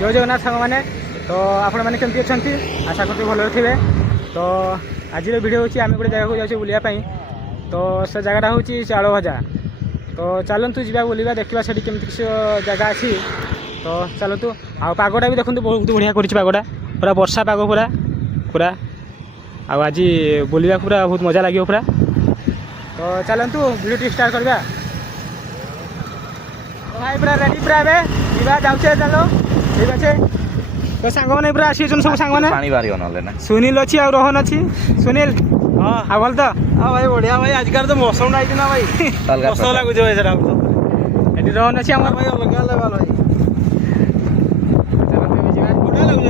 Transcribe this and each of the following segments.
जय जगन्नाथ सांग मैंने तो आपण मैंने केमती अच्छा आशा करते भल थे। तो आज वीडियो हूँ आम गोटे जगह जाऊँ बुलायापाई तो से जगह हूँ चाउल भजा। तो चलतु जा बुला देखा से केमती जगह अच्छी। तो चलतु आगटा भी देखते बहुत बढ़िया करगटा पूरा वर्षा पाग पूरा पूरा आज बुलवा पूरा बहुत मजा लगे पूरा। तो चलतु वीडियो स्टार्ट करवा। भाई पूरा रेडी पूरा जाऊे चलो ठीक अच्छे। तो सांग मैंने पूरा आसी सब सांग मैंने सुनील अच्छी आ रोहन अच्छी सुनील हाँ भल तो हाँ भाई बढ़िया भाई आजकल तो मौसम ना भाई मौसम लगुच भाई सर ये रोहन अच्छी आम भाई अलग लेवल भाई बढ़िया लगुच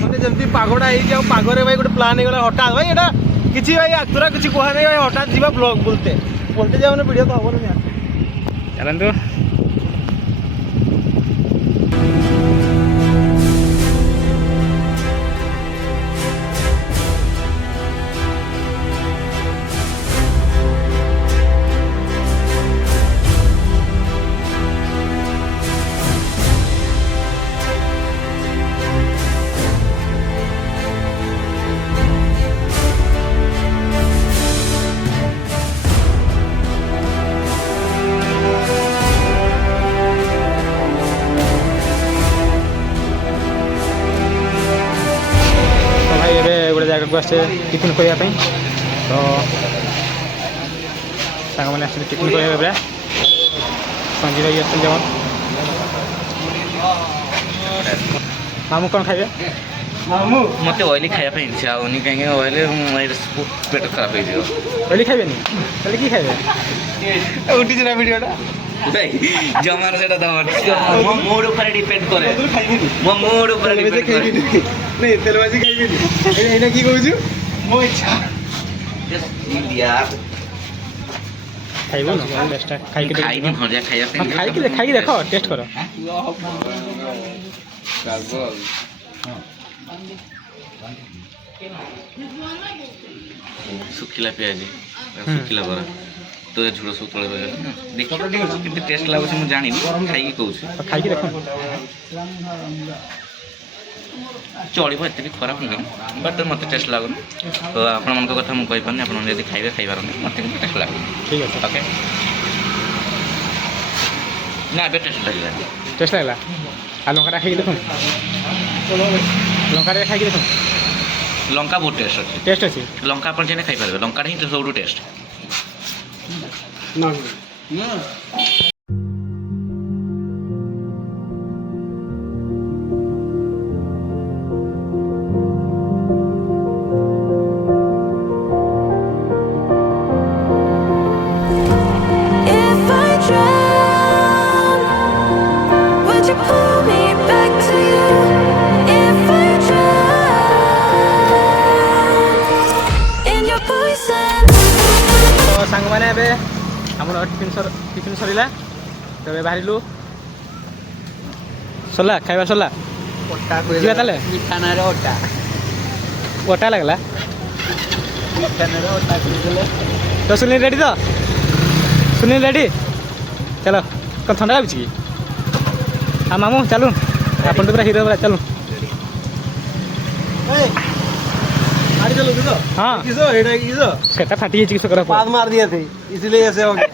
मैंने जमी पागटा हो पागरे भाई गोटे प्लान हो हठात भाई एटा किसी भाई आगतुरा किसी कह नहीं भाई हठात जी ब्लॉग बोलते बोलते जाओ वीडियो तो हम चलतु। जगह को आसे टिफिन करने तो सांग मैंने आस टिफिन कर संजीव भाई आस मामू कौन खाइबे मत ऑयली खाया इच्छा होनी कहीं ऑयल पेट खराब हो ऑयली खाइबे नहीं कि खाइबे उठी ना वीडियोटा जमार सेटा मो मूड ऊपर डिपेंड करे मो मूड ऊपर डिपेंड करे नहीं तेलबाजी खाइबे एना की कहू मो इच्छा यार खाइबो ना बेस्ट खाइ के खाइ नहीं भजा खाइ के देखो टेस्ट करो सुखिला प्याज सुखिला बरा तो झुड़ सब तले देखो कितने टेस्ट लागुच मुझे जानी खाई कहूँ खाइ के देखो चलो एत भी खराब नुह बट मत टेस्ट लगुन। तो आपण कथा मुझे कहीपरि आप खाइबे खाइबार मत टेस्ट लगुन ठीक है ओके ना ए टेस्ट लगला आ लंका खाई देखो लंका खाई देखो लंका बहुत टेस्ट अच्छी लंका आप खाई पारे लंका ही सब टेस्ट सांग मैंने टिफिन सरला तो बाहर सरला खाइबा सरला ओटा लगला तो सुनील रेडी तो सुनील रेडी चलो कौन ठंडा लगे कि हाँ मामू चलू आप पूरा हिरो पूरा चलू हाँ सेटा फाटी मार दिए थे इसलिए ऐसे हो गया।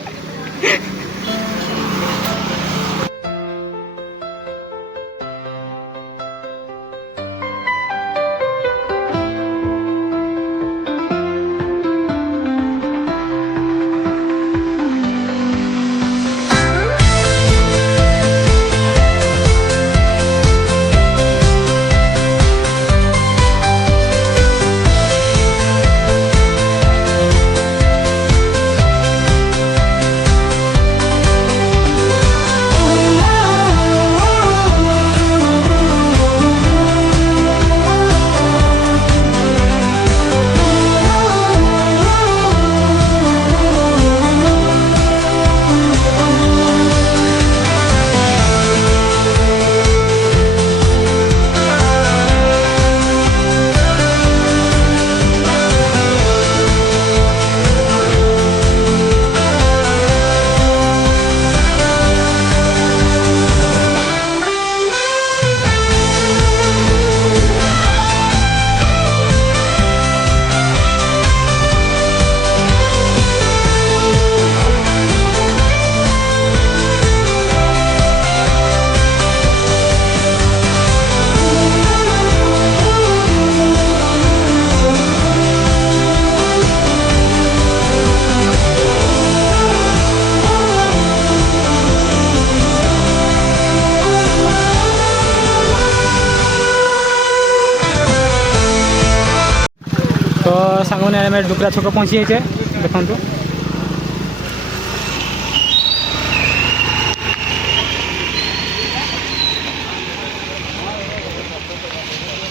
बर्तमान आम डुकरा छक पहुँची जाइए देखु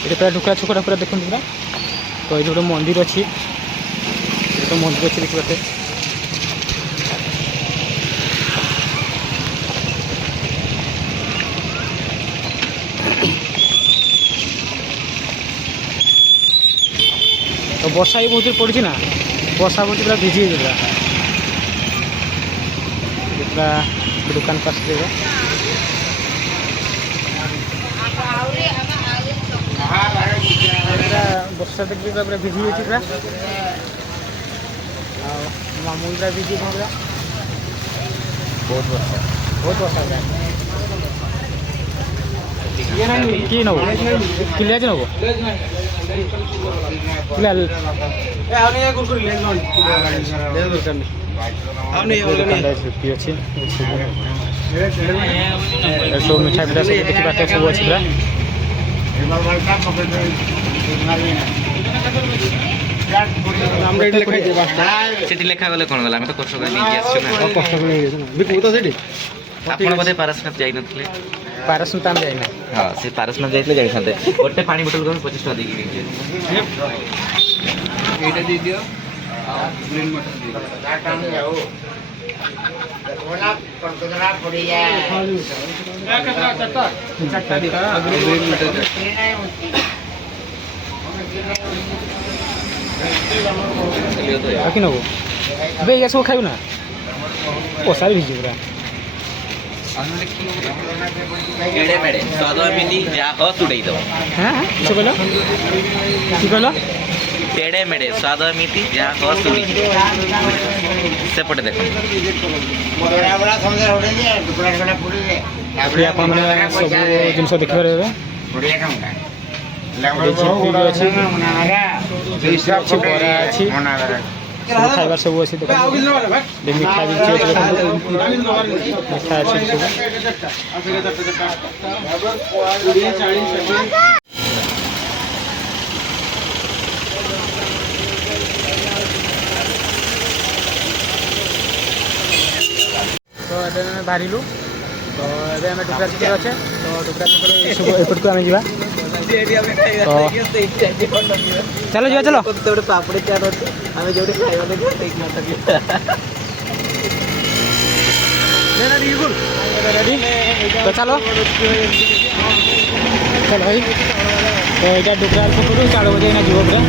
ये पूरा डुकरा छकटा पूरा देखते पूरा तो ये गोटे मंदिर अच्छी तो मंदिर अच्छी देखिए तो वर्षा भी बहुत पड़ी ना वर्षा बहुत पूरा भिजी पूरा पूरा दुकान पास वर्षा देखिए पूरा भिजी पूरा मामू पूरा भिजी पूरा बहुत वर्षा कि नब किलिया नब सब मिठा पिठा सब देखी पार्टे सब अच्छी पूरा सेठी लेखा गले कौन गला तो कष्ट कर ଆପଣ ବୋଧେ ପାରସନାଥ ଯାଇନଥିଲେ ପାରସନାଥ ଆମେ ଯାଇନା ହଁ ସେ ପାରସନାଥ ଯାଇଥିଲେ ଯାଇଥାନ୍ତେ ଗୋଟେ ପାଣି ବୋତଲ କଣ 25 ଟଙ୍କା ଦେଇକି ନେଇଯିବେ ଏଇଟା ଦେଇ ଦିଅ ଗ୍ରୀନ ମଟର ଦେଇ ଦିଅ बोला परतरा पड़िया कतरा चट्टा दिखा ग्रीन मटर आके नबो अबे ये सब खाइबो ना ओसारी भिजी पूरा एड़े मेड़े स्वाद मिली जा हो तुड़ई दो हां से बोलो की बोलो टेड़े मेड़े स्वाद मिली जा हो तुड़ी से पटे देखो बड़ा बड़ा समझ होड़े जे टुकड़ा टुकड़ा पूरी जे आपरे अपन माने सब जिंस देखि परबे बढ़िया काम का लगभग बहुत अच्छी मनारा दूसरा बड़ा अच्छी मनारा खाइबार सब अच्छी देखो मिठा भी अच्छी मिठा अच्छी तो ये बाहर तो ये आम डुकरा छक अच्छे तो डुकरा छक सब एपट को आम जा चलो जा चलो गोटे पापड़ी चाट अच्छे आम जो खाइबा रेडी तो चलो चलो भाई तो यहाँ डुकरा छक चाउल भजा जीव पूरा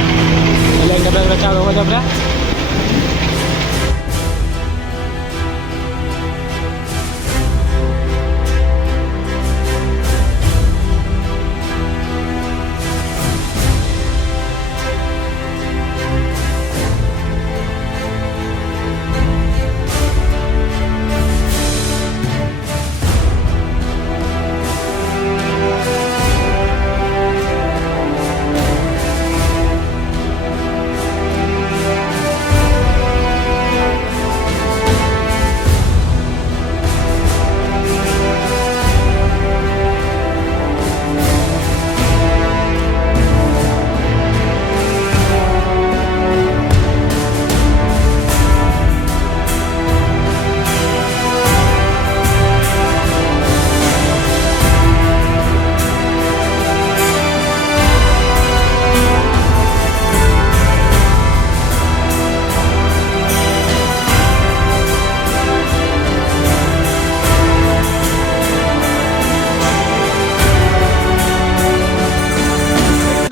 पूरा चाउल भजा पूरा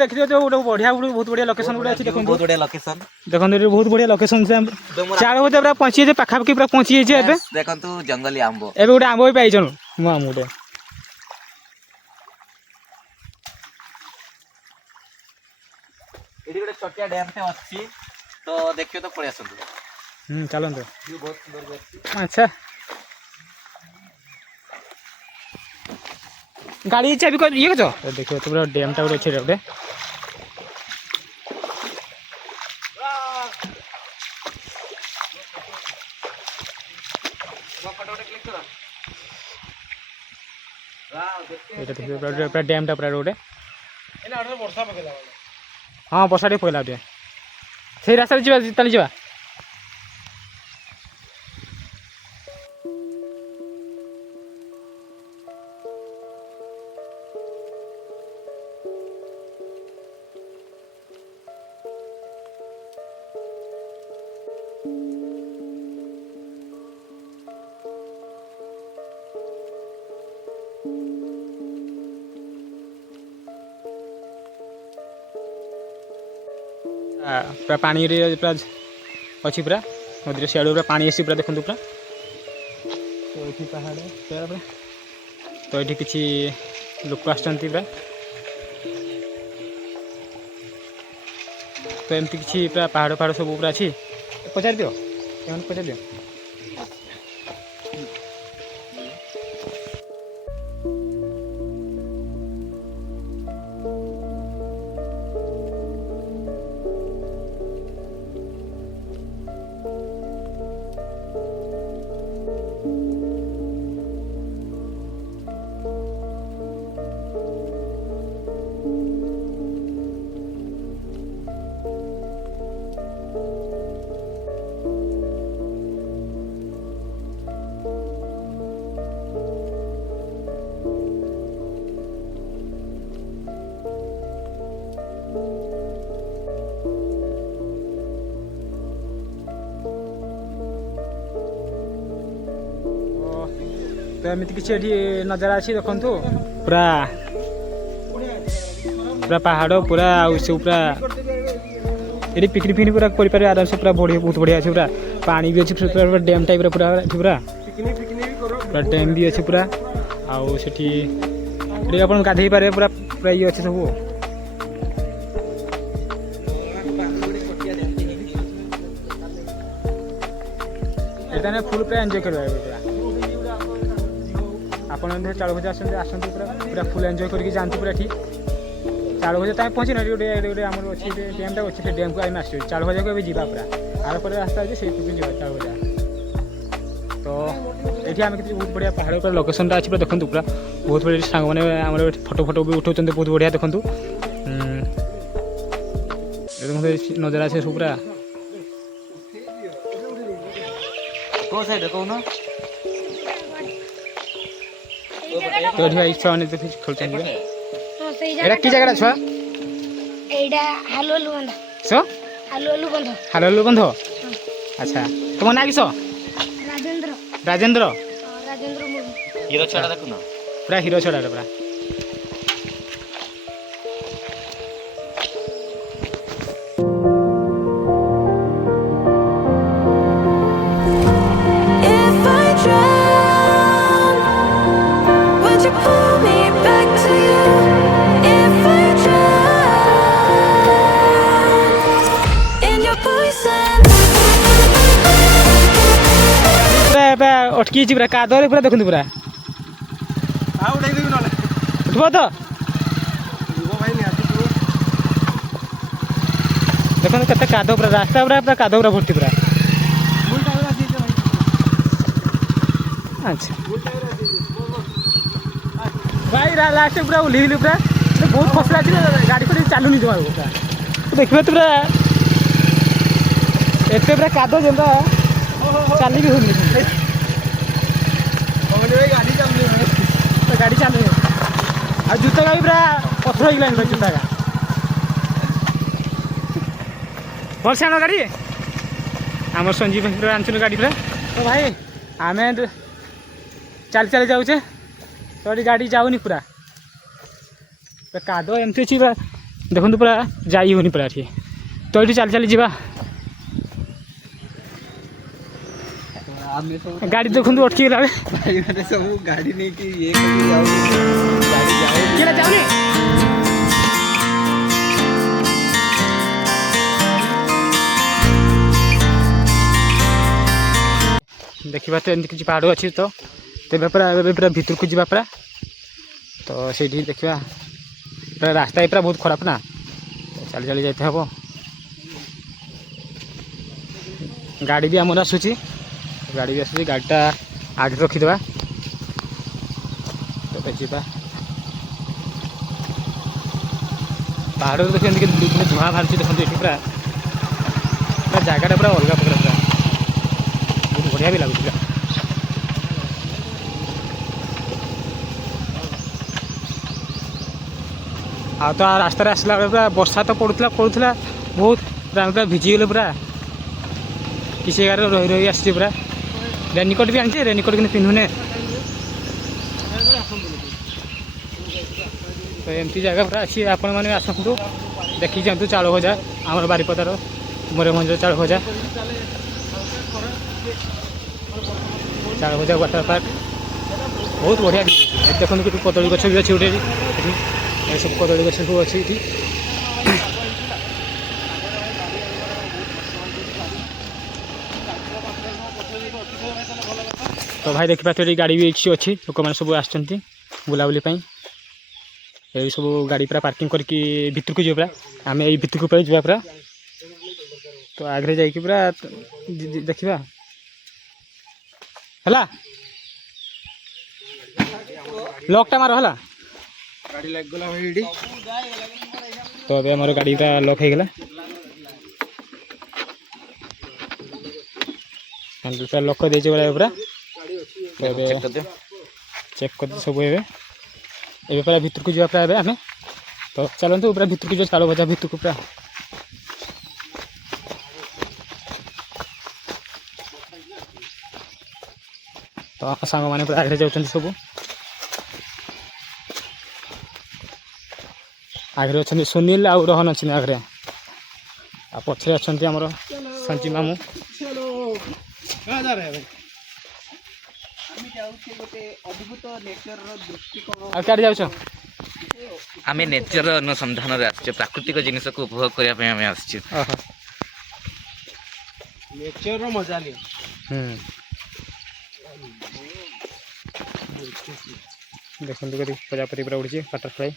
देखिए जो गोटे बढ़िया बहुत बढ़िया लोकेशन गुड़ा अच्छी देखो बहुत बढ़िया लोकेशन देखो बहुत बढ़िया लोकेशन से 4 बजे पूरा पहुंची जे पाखापाखि पूरा पहुंची जे एबे देखंतु जंगली आंबो एबे गोटे आंबो भी पाइछन मु आम गोटे एडी गोटे छोटिया डैम थे अछि तो देखियो तो पळे आसंतु चलन तो ये बहुत सुंदर अछि अच्छा गाड़ी चाबी को ये कछो देखियो तो पूरा डैम टा अच्छे रे এটা দেখি পুরা ড্যামটা পুরা রোডে हाँ वर्षा टे पकड़ा टे ସେଇ ରାସ୍ତାରେ ଯିବା ତାହେଲେ ଯିବା। पूरा पानी पूरा अच्छी पूरा नदी सियाड़ पूरा पानी आसी पूरा देखो पूरा तो ये पहाड़ पूरा तो ये किसी लोक आसुँच पूरा तो एमती किसी पूरा पहाड़ पहाड़ सब पूरा अच्छी पचार दियो पचार दियो। तो एमती किसी नजारा अच्छी देखु पूरा पूरा पहाड़ पूरा सब पूरा ये पिकनिक फिकनिक पूरा कर आराम से पूरा बढ़िया बहुत बढ़िया अच्छे पूरा पानी भी अच्छे पूरा डैम टाइप पूरा पूरा पूरा डैम भी अच्छे पूरा आउ से आप गाधे पारे पूरा पूरा ये अच्छे सब एटा फुल पूरा एंजॉय करवा पूरा आपन चाल भजा आसते पूरा पूरा फुल एंजॉय करके जाते पूरा ठीक चाल भजा तक पहुँची ना गोटे आम अच्छे डैमटा अच्छे से डैम को आम आस चाल भजा को जा पूरा आर पर रास्ता अच्छे से जा चाल भजा तो ये आम बहुत बढ़िया पहाड़ पर लोकेशन अच्छी पूरा देखो पूरा बहुत बढ़िया सांग मैंने फोटो फोटो भी उठाऊँ बहुत बढ़िया देखूँ नजर आसे सब पूरा तो छुआ मैंने खेलते कि जगह छुआ हालू बंध अच्छा तुम ना किस राजेंद्र राजेंद्र राजेंद्र मुर्मू हीरो छड़ा देखुन पूरा हीरो छड़ा पूरा अटकी पूरा कादरे पूरा देखते पूरा उठब तो देखो केते कादो पूरा रास्ता पूरा पूरा कादो पूरा भर्ती पूरा अच्छा भाई लास्ट पूरा ओह्लैलु पूरा बहुत फसला गाड़ी को चलुनी जमा पूरा देखिए तो पूरा एत पूरा कादो जेनता चली भी होनी गाड़ी चल आ जूता का भी पूरा पथर हो गला जूता का भल से आन गाड़ी आम संजीव भाई पूरा आनसन गाड़ी पूरा तो भाई आम चल चल जाऊे तो ये गाड़ी जाऊनी पूरा कादो एमती अच्छी पूरा देखो पूरा जाई होनी पूरा ये तो ये चल चल जा गाड़ी देखो अटकी गला सब गाड़ी नहीं कि ये जाऊनी देखा तो एमती किसी पहाड़ अच्छी तो तेज पूरा पूरा भीतर को जा पूरा तो से देखा पूरा रास्ता पूरा बहुत खराब ना चल चल जाते हम गाड़ी भी आमर आसूँ गाड़ी भी आसूँ गाड़ीटा आगे रखीदे तो जा पहाड़ देखिए धुआं बाहर देखते ये पूरा पूरा जगह पूरा अलग प्रकार पूरा बहुत बढ़िया भी लगुला। आ तो रास्तार आसला पूरा वर्षा तो पड़ूला बहुत पूरा भिजिगले पूरा किसी जगह रही रही आसी पूरा रेनिकोट भी आनी रेनिकोट कि पिंधुने तो एमती जगह पूरा अच्छी आपण मैंने आसतु देखी जातु चाल भजा आम बारिपदार मयूरभंज चाल भजा वाटर पार्क बहुत बढ़िया देखते कि कदली गछ भी अच्छी गोटे सब कदली गछ सब अच्छी ये तो भाई देखिए गाड़ी भी अच्छी लोक मैंने सब आसुँच बुलाबुली ये सब गाड़ी पूरा पार्किंग करके भितर को पूरा आम यही भितर को पूरा जावा पूरा तो आगे जाकि पूरा देखा है लॉकटा मार है गाड़ी लग गला भाई तो अभी हमारे गाड़ी का लॉक हो गला हैंडल पूरा लॉक कर दे पूरा तो चेक कर सब ये पूरा भितर को जावा पूरा आम तो चलते पूरा भितर को जो चाल भजा भितर को पूरा तो आप सांग मैंने पूरा आगे जाऊँ सब आगे अच्छा सुनील आउ रहन अच्छे आगे आ पछे अच्छा आमर संजी मामू क्या जाऊ आम नेचर अनुसंधान प्राकृतिक जिनस को उपभोग करने आस नेचर मजा ले देखते कभी प्रजापति पूरा उड़ी बटरफ्लाई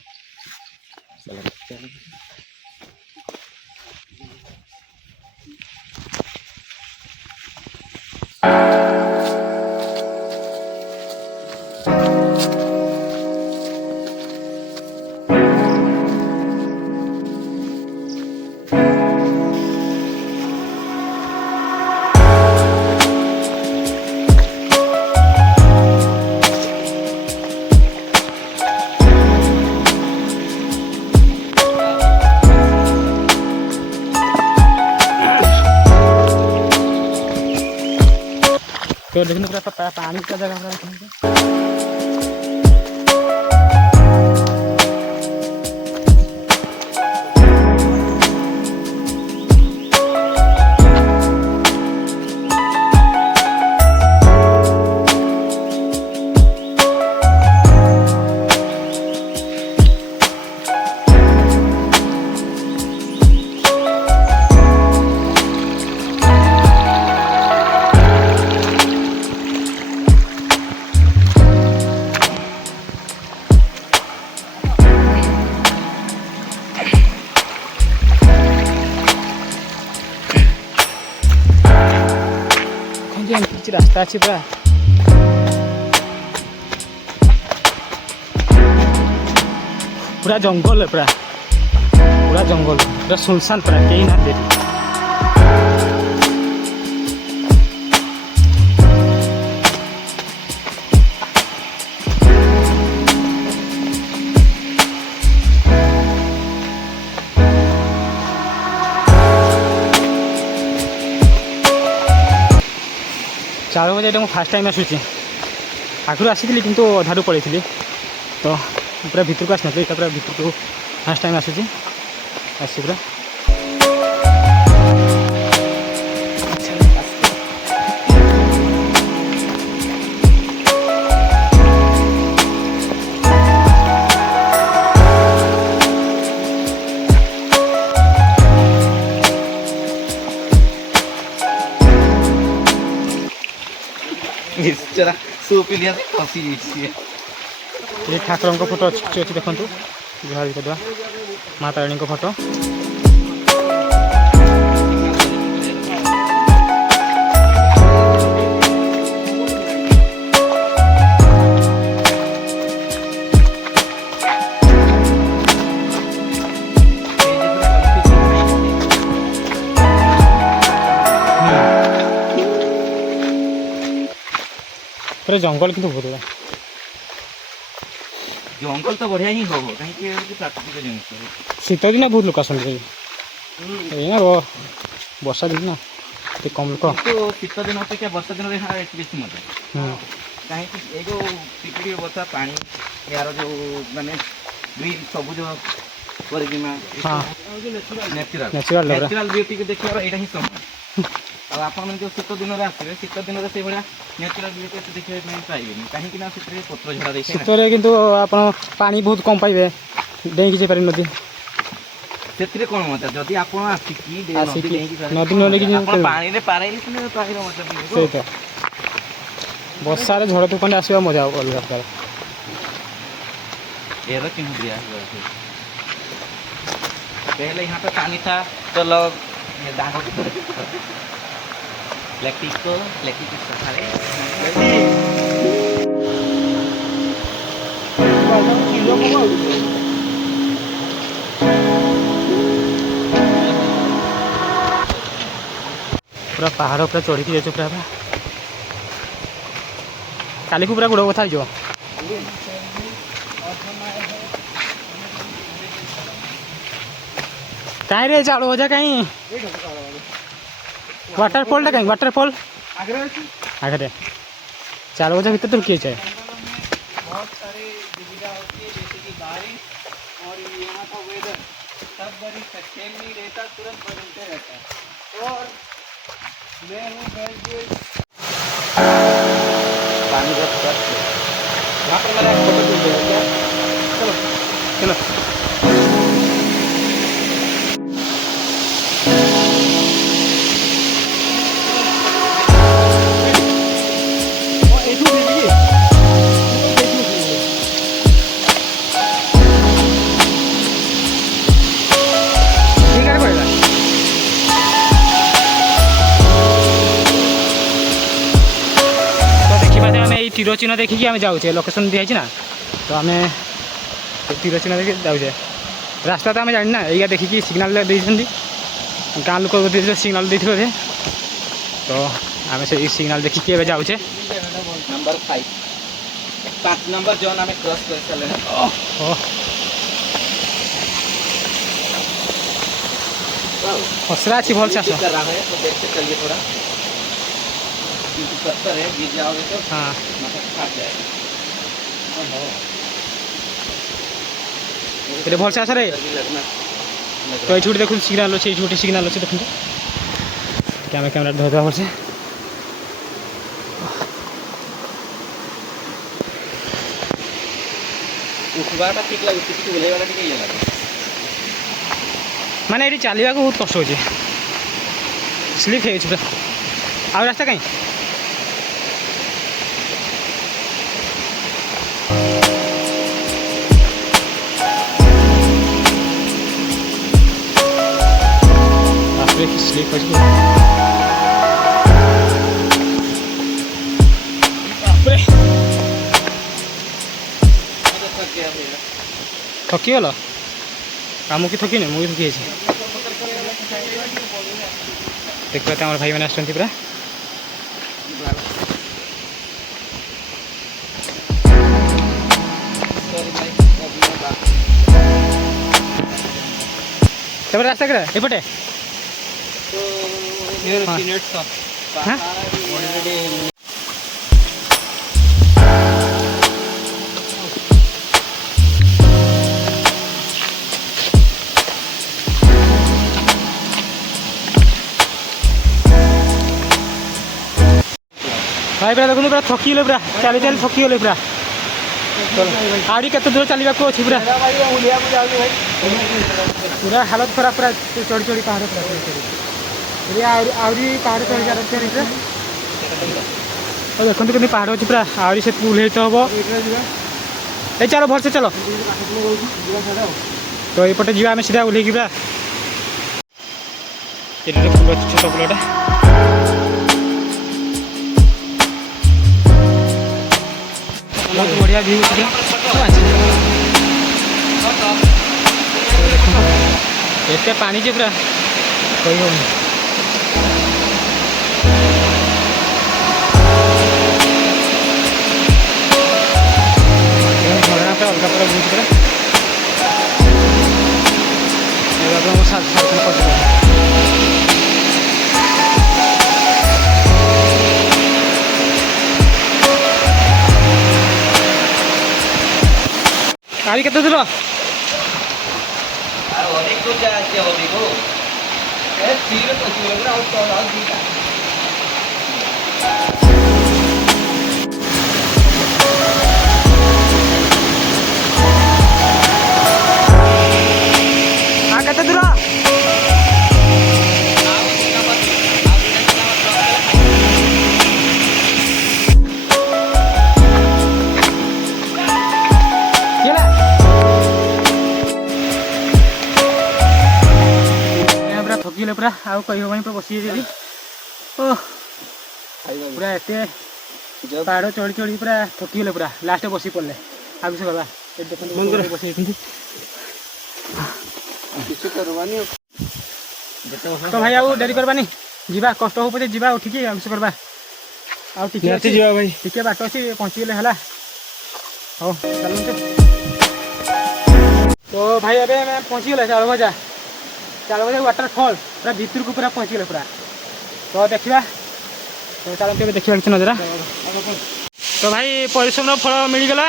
तो देखने पूरा पानी का जगह रास्ता अच्छी पूरा पूरा जंगल है पूरा जंगल पूरा सुनसान पूरा कहीं ना दे चार बजे ये फास्ट टाइम आसूँ आगुरी आसी कि अधारू पड़े तो पूरा भितर को आसना पूरा भितर को फास्ट टाइम आसूँ आसी पूरा ये ठाकुर को फोटो अच्छी देखो जुहार करदे माँ तारिणी को फोटो पूरा जंगल किंतु बहुत बड़ा जंगल तो बढ़िया ही हम कहीं प्राकृतिक जिन शीत दिन बहुत लोक आसती ना वर्षा दिन ना तो कम लोक तो शीत दिन अपेक्षा वर्षा दिन बेसी मजा कहीं ये जो टिकड़ी वर्षा पानी यार जो माने ग्रीन सबुज नेचुरल नेचुरल ब्यूटी को देखिए यहाँ ही समय आप जो शीत दिन में आसवे शीत दिन में से भाया नेचुरल ब्यूटी देखिए पाइबे कहीं पत्र झड़ा देखिए शीतरे किंतु आप पानी बहुत कम पाइबे डेईकी जापारे नदी से कौन मजा जदि आप नदी न पानी पारे से तो वर्षा झड़ तूफान आसवा मजा अलग प्रकार एरो चिन्ह दिया पहले यहाँ पे पानी था तो लोग इलेक्ट्रिक पूरा पहाड़ पूरा चढ़ी जाए पूरा काली को पूरा गोड़ कथा हो कहीं रे चालू हो जा कहीं वाटरफॉल कहीं वाटरफॉल आगे चालू हो जा भीतर तो किए चाहे बहुत सारे दुविधा होती है जैसे कि बारिश और यहाँ का वेदर सब बड़ी सच्चेल नहीं रहता तुरंत बदलते रहता है और मैं हूँ ग्रेजुएट पानी वहाँ पर मैंने फोटो खींच दिया क्या चलो तीर चिन्ह देखिकी आम जाऊे लोकेशन दिखाई ना तो आम तीर चिन्ह देखिए जाऊे रास्ता तो आम जाना या देखिकी सिग्नाल देती गाँ लोक सिग्नाल देते बोधे तो आम से सिग्नाल देखिकी जाऊे नंबर 5 नंबर जोन आम क्रॉस कर सारे खसरा अच्छी भल चाष कर रहा है तो देख के चलिए थोड़ा पत्थर है गिर जाओगे तो हाँ फट जाएगा ये भल चाष रे तो ये देखो सिग्नाल अच्छे गोटे सिग्नाल अच्छे देखते कैमरा धरदा भलसे उठवाटा ठीक लगे किसी बुलेवाटा ठीक ये लगे माने ये चलवा बहुत कष्ट हो स्लीप है आ रास्ता कहीं स्लीप थकीगल आम कि थकी मुझे थकी देखा तो भाई मैंने आसुँच पूरा तब रास्ता करा एपटे हाँ भाई पूरा देखो पूरा थकी पूरा चली चली थकी गले पूरा आड़ी केत दूर चलने को अच्छी पूरा पूरा हालत खराब पूरा चढ़ी चढ़ी पहाड़ पूरा आहरी पहाड़ चढ़ी जा देखते कि पहाड़ अच्छी पूरा आहरी से ओल्लैत हम ये चलो भलसे चलो तो ये जी आम सीधा ओल्लैक पूरा फुल छोट फुलटा बहुत बढ़िया व्यू एत पानी जे पूरा कही हो ଚାଉଳ ବହୁତ ପୁରା ଏବେ ଆମ ସାର୍ଥନ କରିଦେବା। ଆଜି କେତେ ଦୂର? ଆଉ ଅଧିକ ଦୂର ଯା ଅଛି ଅଧିକ ଏ ଧୀରେ ପଶିଗଲେ ଆଉ ତଳ ଆଉ ଦିଟା କେତେ ଦୂର? ପୁରା ଥକିଲେ ପୁରା ଆଉ କହିହେବନି ପୁରା ବସିଯାଇଛି ଓ ପୁରା ଏତେ ପାହାଡ଼ ଚଢ଼ି ଚଢ଼ି ପୁରା ଥକିଗଲେ ପୁରା ଲାଷ୍ଟ ବସି ପଡ଼ିଲେ ଆଉ କିଛି କରିବା ଏଠି ଦେଖନ୍ତୁ ବସି ଯାଇଛନ୍ତି କିଛି କରବାନି ତ ଭାଇ ଆଉ ଡେରି କରବାନି ଯିବା କଷ୍ଟ ହଉ ପଛେ ଯିବା ଉଠିକି ଆଉ କିଛି କରିବା ଆଉ ଟିକେ ଯିବା ଭାଇ ଟିକେ ବାଟ ଅଛି ପହଞ୍ଚିଗଲେ ହେଲା ହଉ ଚାଲନ୍ତୁ ତ ଭାଇ ଏବେ ଆମେ ପହଞ୍ଚିଗଲେ ଚାଉଳଭଜା ୱାଟରଫଲ୍ ପୁରା ଭିତରକୁ ପୁରା ପହଞ୍ଚିଗଲେ ପୁରା ତ ଦେଖିବା ତ ଚାଲନ୍ତୁ ଏବେ ଦେଖିବା କିଛି ନଜରା ତ ଭାଇ ପରିଶ୍ରମର ଫଳ ମିଳିଗଲା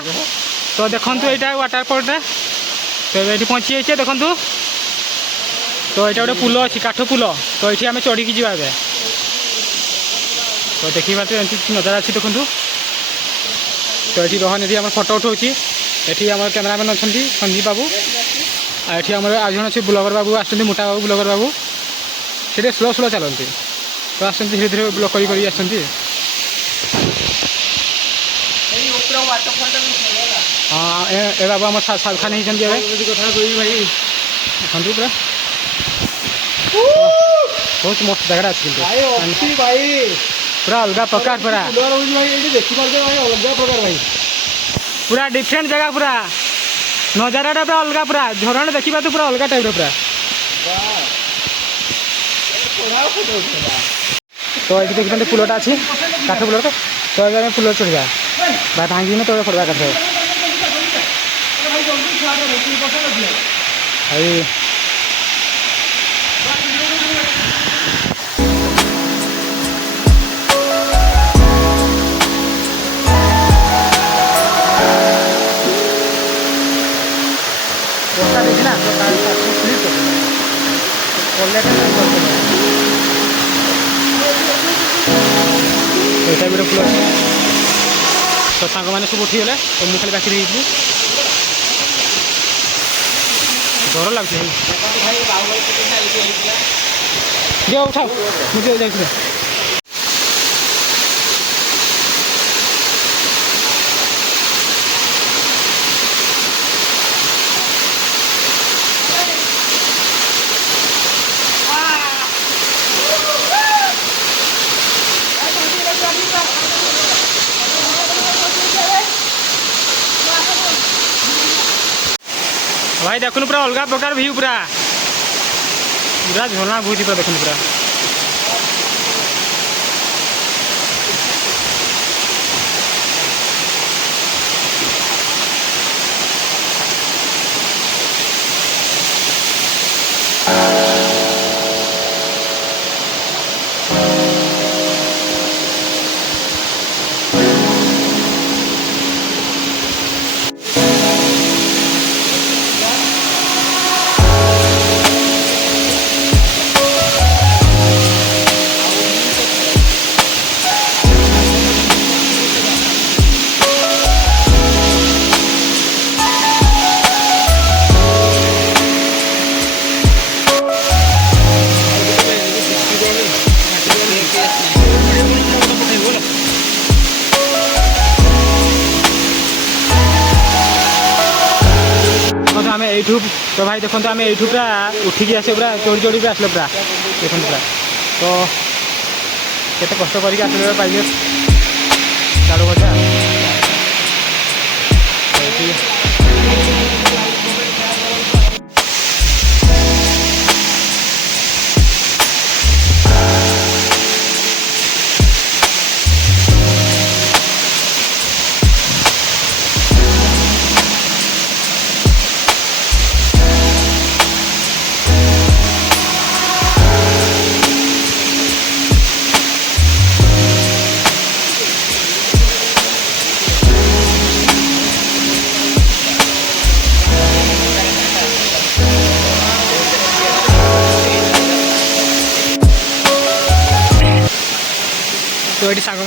ତ ଦେଖନ୍ତୁ ଏଇଟା ୱାଟରଫଲ୍ଟା ତ ଏବେ ଏଠି ପହଞ୍ଚି ଯାଇଛେ ଦେଖନ୍ତୁ ତ ଏଇଟା ଗୋଟେ ପୁଲ ଅଛି କାଠ ପୁଲ ତ ଏଠି ଆମେ ଚଢ଼ିକି ଯିବା ଏବେ ତ ଦେଖିବା ତ ଏମିତି ନଜର ଅଛି ଦେଖନ୍ତୁ ତ ଏଠି ରହନିଧି ଆମର ଫଟୋ ଉଠାଉଛି ଏଠି ଆମର କ୍ୟାମେରାମ୍ୟାନ୍ ଅଛନ୍ତି ସନ୍ଦୀପ ବାବୁ ଆଉ ଏଠି ଆମର ଆଉ ଜଣେ ଅଛି ବ୍ଲଗର ବାବୁ ଆସୁଛନ୍ତି ମୋଟା ବାବୁ ବ୍ଲଗର ବାବୁ ସେଠି ସ୍ଲୋ ଚାଲନ୍ତି ତ ଆସନ୍ତି ଧୀରେ ଧୀରେ ବ୍ଲଗ କରି ଆସନ୍ତି ହଁ ଏ ବାବୁ ଆମର ଶାହରୁଖ ଖାନ ହେଇଛନ୍ତି ଏବେ କଥା କହିବି ଭାଇ ଦେଖନ୍ତୁ ପୁରା ବହୁତ ମସ୍ତ ଜାଗାଟା ଅଛି କିନ୍ତୁ ଭାଇ ପୁରା ଅଲଗା ପ୍ରକାର ପୁରା ଦେଖିପାରୁଛ ଭାଇ ଅଲଗା ପ୍ରକାର ଭାଇ ପୁରା ଡିଫରେଣ୍ଟ ଜାଗା ପୁରା ନଜାରାଟା ପୁରା ଅଲଗା ପୁରା ଝରଣା ଦେଖିବା ତ ପୁରା ଅଲଗା ଟାଇପ୍ର ପୁରା ତ ଏଠି ଦେଖୁଛନ୍ତି ପୁଲଟା ଅଛି କାଠ ପୁଲଟା ତ ଏବେ ଆମେ ପୁଲ ଚଢ଼ିବା ବା ଭାଙ୍ଗିକିନା ତଳେ ପଡ଼ିବା କାଠ ଭାଇ ବର୍ଷା ଦେଇଛି ନା ତ ଏଇଟା ବି ଗୋଟେ ଫୁଲ ଅଛି ତ ସାଙ୍ଗମାନେ ସବୁ ଉଠିଗଲେ ତ ମୁଁ ଖାଲି ବାକି ଦେଇଥିଲି ଡର ଲାଗୁଛି ଦିଅ ଉଠାଉ ମୁଁ ଦିଅ ଯାଇଥିଲି भाई देखुन पूरा अलग प्रकार व्यू पूरा पूरा झरना बहुत पूरा देखुन पूरा এইঠু তো ভাই দেখুন আমি এইঠু পুরা উঠিকি আসে পুরা চড়ি চড়ি भी আসলে পুরা দেখুন পুরা তো কেতে কষ্ট করি আসলে পাইলে চালু কথা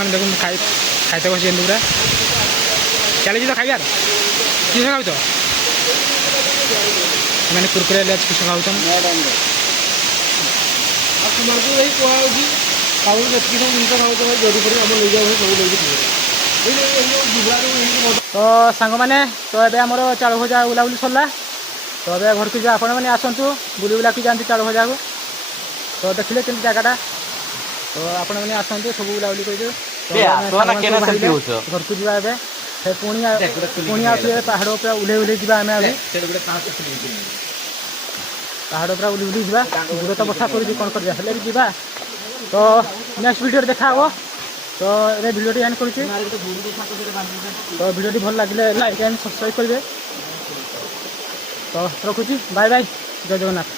खाऊन देखो खाइते बस पूरा चली तो खाइबार किस खाऊ मैंने कुरकुरे लेज किस खाऊ तुमको यही कहुच्छी खाऊ जी जिन खाऊ जरूर कर आम ले जाओ सब लेकिन तो सांग मैंने तो ये आमर चाल भजा बुलाबुली सरला तो ये घर को आपण मैंने आसतु बुली बुला की जाती चाल भजा को तो देखिले केमती जगटा तो आपण मैंने आसतु सब बुलाबुली कर घर को जाए फिर पुणी आए पहाड़ पर उल्ले उल्ले जावा आम अभी पहाड़ पर उल्ले उल्ले जावा दूर तो बसा पड़ी कौन कर जा तो नेक्स्ट वीडियो देखा हो तो ये भिडियोटी एंड करुँच तो भिडियोटी भल लगे लाइक एंड सब्सक्राइब करेंगे तो रखुची बाय बाय जय जगन्नाथ।